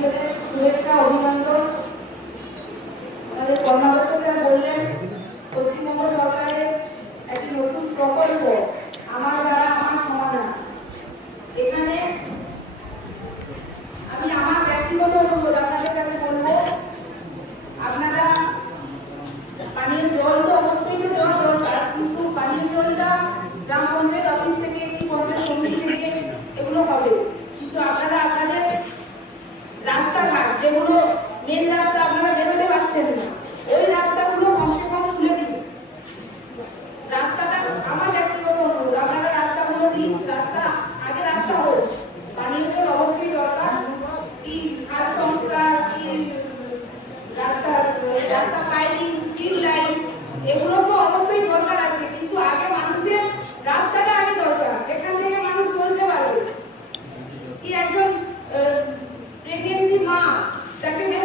মহিলাদের শুভেচ্ছা, অভিনন্দন। আমাদের কর্মাধ্যক্ষ স্যার বললেন, পশ্চিমবঙ্গ সরকারের একটি নতুন প্রকল্প, আমার দ্বারা আমার সমাধান। এখানে আমি আমার ব্যক্তিগত অনুরোধ আপনাদের কাছে বলব, আপনারা পানীয় জল তো অবশ্যই তো জল দরকার, কিন্তু পানীয় জলটা গ্রাম পঞ্চায়েত অফিস থেকে কি পঞ্চায়েত সমিতি থেকে এগুলো হবে। কিন্তু আপনারা যেগুলো মেন রাস্তা আপনারা বেরোতে পারছেন না, ওই রাস্তাগুলো কমসে কম খুলে দিন। রাস্তাটা আমার ব্যক্তিগত অনুরোধ, আপনারা রাস্তাগুলো দিন, রাস্তা, আগে রাস্তা হোক পানীয় জল অবশ্যই দরকার কি খাল সংস্কার কি রাস্তা রাস্তা পাইলিং স্ট্রিট লাইন এগুলো তো অবশ্যই দরকার আছে কিন্তু আগে মানুষের রাস্তাটা আগে দরকার যেখান থেকে মানুষ চলতে পারবে কি